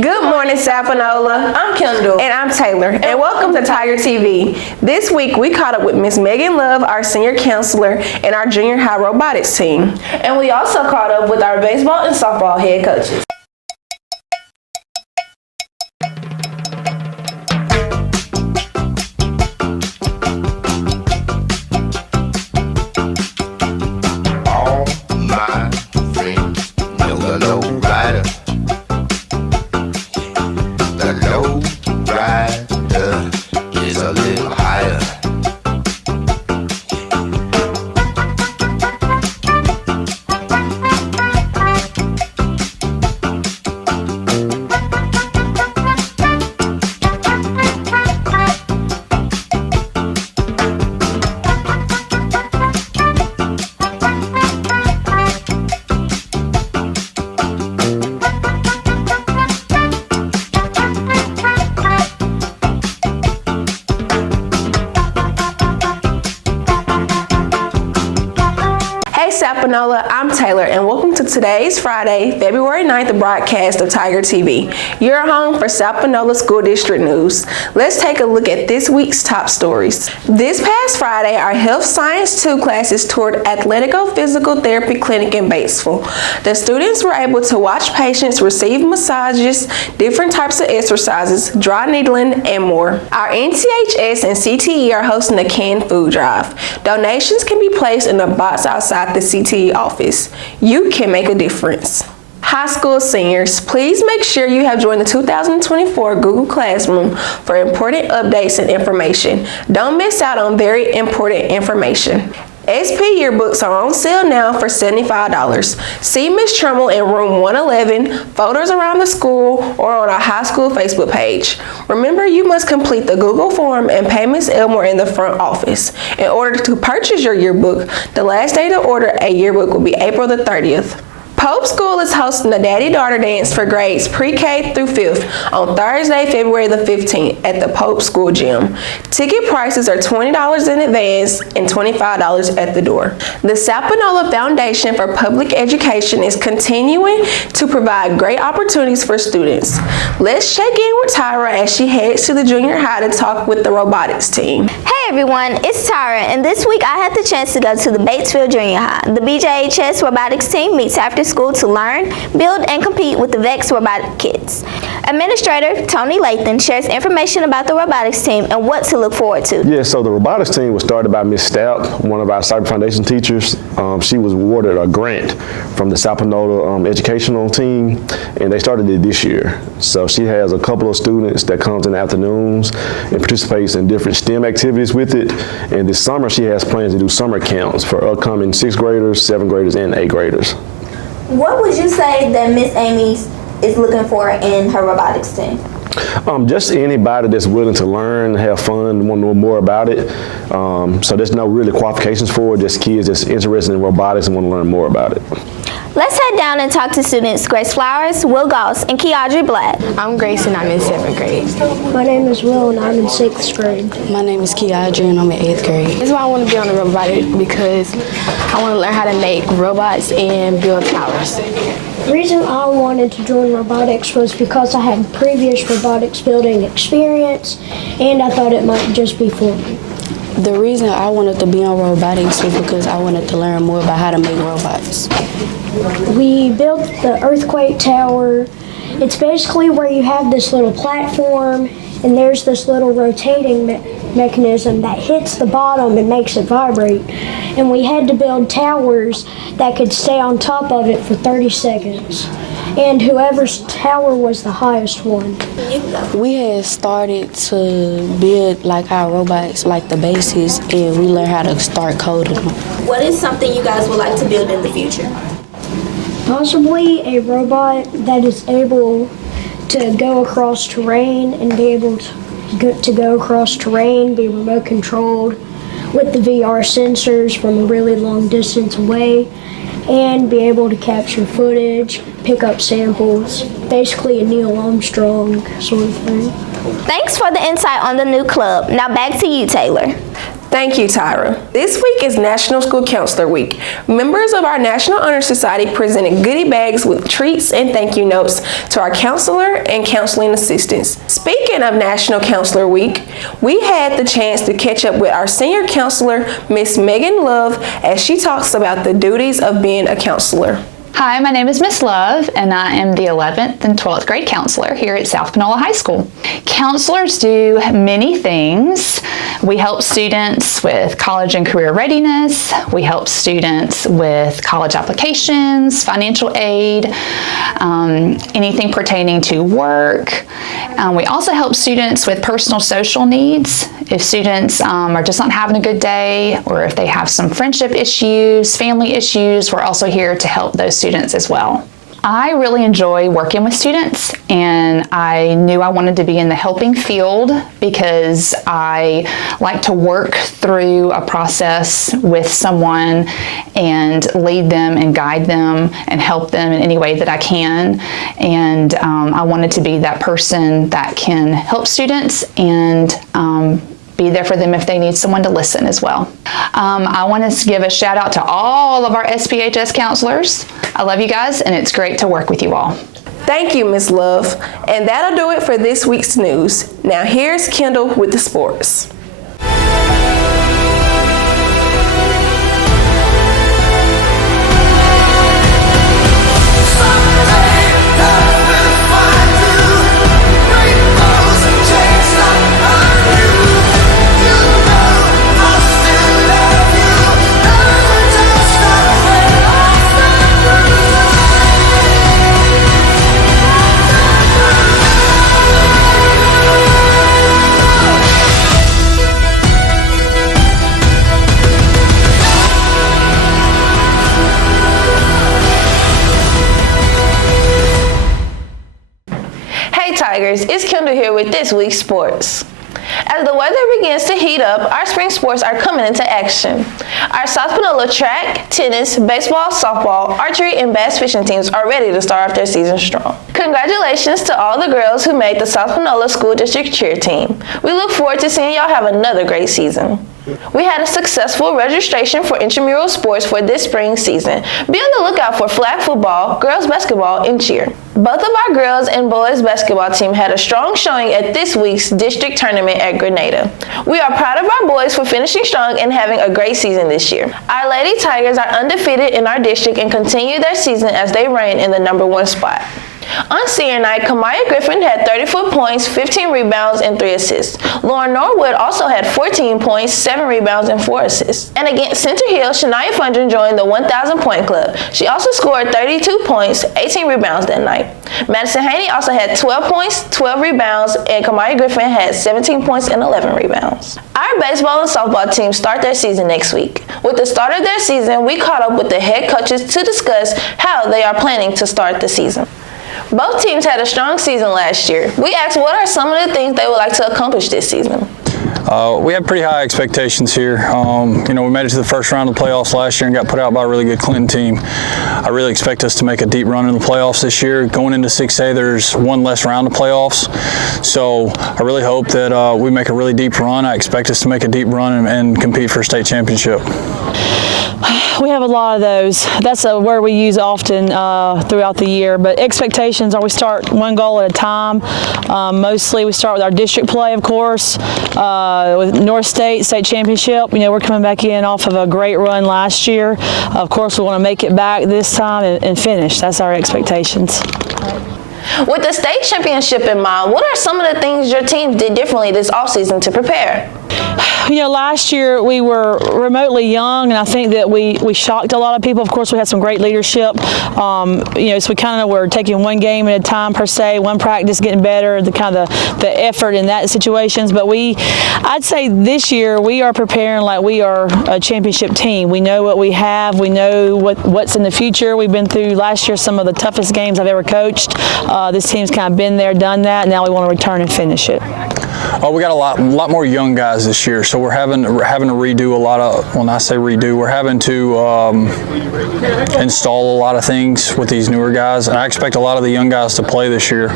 Good morning, Sapanola. I'm Kendall. And I'm Taylor. And welcome to Tiger TV. This week, we caught up with Miss Megan Love, our senior counselor, and our junior high robotics team. And we also caught up with our baseball and softball head coaches. All my friends know the low rider. The low rider is a little higher. Sapanola, I'm Taylor, and welcome to today's Friday, February 9th broadcast of Tiger TV. You're home for Sapanola School District News. Let's take a look at this week's top stories. This past Friday, our Health Science 2 classes toured Athletico Physical Therapy Clinic in Batesville. The students were able to watch patients receive massages, different types of exercises, dry needling, and more. Our NTHS and CTE are hosting a canned food drive. Donations can be placed in a box outside the CTE office. You can make a difference. High school seniors, please make sure you have joined the 2024 Google Classroom for important updates and information. Don't miss out on very important information. SP yearbooks are on sale now for $75. See Ms. Trummel in room 111, photos around the school, or on our high school Facebook page. Remember, you must complete the Google form and pay Ms. Elmore in the front office. In order to purchase your yearbook, the last day to order a yearbook will be April the 30th. Pope School is hosting a Daddy-Daughter Dance for grades pre-K through 5th on Thursday, February the 15th at the Pope School Gym. Ticket prices are $20 in advance and $25 at the door. The Sapanola Foundation for Public Education is continuing to provide great opportunities for students. Let's check in with Tyra as she heads to the junior high to talk with the robotics team. Hey everyone, it's Tyra, and this week I had the chance to go to the Batesville Junior High. The BJHS robotics team meets after school to learn, build, and compete with the VEX robotic kids. Administrator Tony Lathan shares information about the robotics team and what to look forward to. Yeah, so the robotics team was started by Ms. Stout, one of our Cyber Foundation teachers. She was awarded a grant from the Sapanola educational team, and they started it this year. So she has a couple of students that comes in the afternoons and participates in different STEM activities with it. And this summer she has plans to do summer camps for upcoming 6th graders, 7th graders, and 8th graders. What would you say that Miss Amy is looking for in her robotics team? Just anybody that's willing to learn, have fun, want to know more about it. So there's no really qualifications for it, just kids that's interested in robotics and want to learn more about it. Let's head down and talk to students Grace Flowers, Will Goss, and Keaudrey Black. I'm Grace and I'm in 7th grade. My name is Will and I'm in 6th grade. My name is Keaudrey and I'm in 8th grade. This is why I want to be on the robotic because I want to learn how to make robots and build towers. The reason I wanted to join robotics was because I had previous robotics building experience and I thought it might just be for me. The reason I wanted to be on robotics was because I wanted to learn more about how to make robots. We built the earthquake tower. It's basically where you have this little platform and there's this little rotating mechanism that hits the bottom and makes it vibrate. And we had to build towers that could stay on top of it for 30 seconds. And whoever's tower was the highest one. We had started to build like our robots, like the bases, and we learned how to start coding them. What is something you guys would like to build in the future? Possibly a robot that is able to go across terrain and be able to go across terrain, be remote controlled with the VR sensors from a really long distance away, and be able to capture footage, pick up samples, basically a Neil Armstrong sort of thing. Thanks for the insight on the new club. Now back to you, Taylor. Thank you, Tyra. This week is National School Counselor Week. Members of our National Honor Society presented goodie bags with treats and thank you notes to our counselor and counseling assistants. Speaking of National Counselor Week, we had the chance to catch up with our senior counselor, Miss Megan Love, as she talks about the duties of being a counselor. Hi, my name is Miss Love, and I am the 11th and 12th grade counselor here at South Panola High School. Counselors do many things. We help students with college and career readiness. We help students with college applications, financial aid, anything pertaining to work. We also help students with personal social needs. If students are just not having a good day, or if they have some friendship issues, family issues, we're also here to help those students as well. I really enjoy working with students, and I knew I wanted to be in the helping field because I like to work through a process with someone and lead them and guide them and help them in any way that I can. And I wanted to be that person that can help students and be there for them if they need someone to listen as well. I want to give a shout out to all of our SPHS counselors. I love you guys, and it's great to work with you all. Thank you, Ms. Love. And that'll do it for this week's news. Now here's Kendall with the sports. Tigers, it's Kendall here with this week's sports. As the weather begins to heat up, our spring sports are coming into action. Our South Panola track, tennis, baseball, softball, archery, and bass fishing teams are ready to start off their season strong. Congratulations to all the girls who made the South Panola School District cheer team. We look forward to seeing y'all have another great season. We had a successful registration for intramural sports for this spring season. Be on the lookout for flag football, girls basketball, and cheer. Both of our girls and boys basketball team had a strong showing at this week's district tournament at Grenada. We are proud of our boys for finishing strong and having a great season this year. Our Lady Tigers are undefeated in our district and continue their season as they reign in the #1 spot. On senior night, Kamaya Griffin had 34 points, 15 rebounds, and 3 assists. Lauren Norwood also had 14 points, 7 rebounds, and 4 assists. And against Center Hill, Shania Fundren joined the 1,000 point club. She also scored 32 points, 18 rebounds that night. Madison Haney also had 12 points, 12 rebounds, and Kamaya Griffin had 17 points and 11 rebounds. Our baseball and softball teams start their season next week. With the start of their season, we caught up with the head coaches to discuss how they are planning to start the season. Both teams had a strong season last year. We asked what are some of the things they would like to accomplish this season. We have pretty high expectations here. We made it to the first round of the playoffs last year and got put out by a really good Clinton team. I really expect us to make a deep run in the playoffs this year. Going into 6A, there's one less round of playoffs. So I really hope that we make a really deep run. I expect us to make a deep run and compete for a state championship. We have a lot of those. That's a word we use often throughout the year. But expectations are we start one goal at a time. Mostly we start with our district play, of course, with North State championship. We're coming back in off of a great run last year. Of course, we want to make it back this time and finish. That's our expectations. With the state championship in mind, what are some of the things your team did differently this offseason to prepare? Last year we were remotely young, and I think that we shocked a lot of people. Of course, we had some great leadership. So we kind of were taking one game at a time per se, one practice, getting better, the effort in that situations. But I'd say this year we are preparing like we are a championship team. We know what we have. We know what's in the future. We've been through last year some of the toughest games I've ever coached. This team's kind of been there, done that. Now we want to return and finish it. Oh, we got a lot more young guys this year, so we're having to redo a lot of. When I say redo, we're having to install a lot of things with these newer guys, and I expect a lot of the young guys to play this year.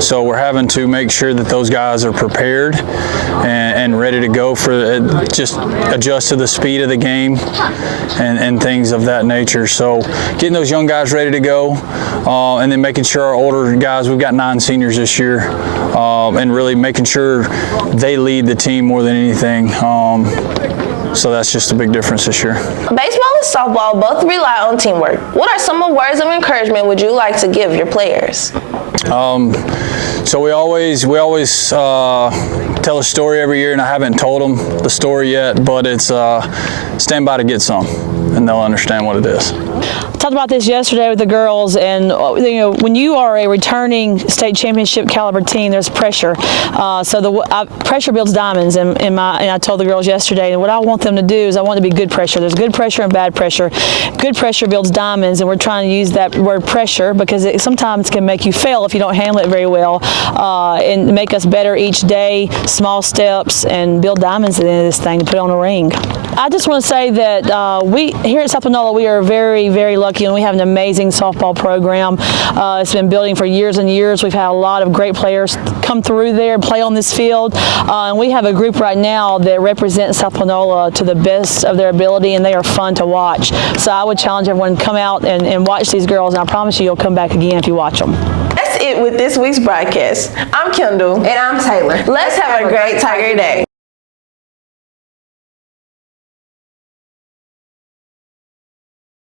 So we're having to make sure that those guys are prepared and ready to go for just adjust to the speed of the game and things of that nature. So getting those young guys ready to go, and then making sure our older guys, we've got 9 seniors this year, and really making sure they lead the team more than anything. So that's just a big difference this year. Baseball and softball both rely on teamwork. What are some words of encouragement would you like to give your players? So we always tell a story every year, and I haven't told them the story yet, but it's stand by to get some, and they'll understand what it is. I talked about this yesterday with the girls, and when you are a returning state championship caliber team, there's pressure. So pressure builds diamonds, and I told the girls yesterday, and what I want them to do is I want it to be good pressure. There's good pressure and bad pressure. Good pressure builds diamonds, and we're trying to use that word pressure because it sometimes can make you fail if you don't handle it very well, and make us better each day, small steps, and build diamonds at the end of this thing to put on a ring. I just want to say that we here at South Panola, we are very, very lucky, and we have an amazing softball program. It's been building for years and years. We've had a lot of great players come through there and play on this field, and we have a group right now that represents South Panola to the best of their ability, and they are fun to watch. So I would challenge everyone to come out and watch these girls, and I promise you, you'll come back again if you watch them. That's it with this week's broadcast. I'm Kendall. And I'm Taylor. Let's have a great Tiger Day.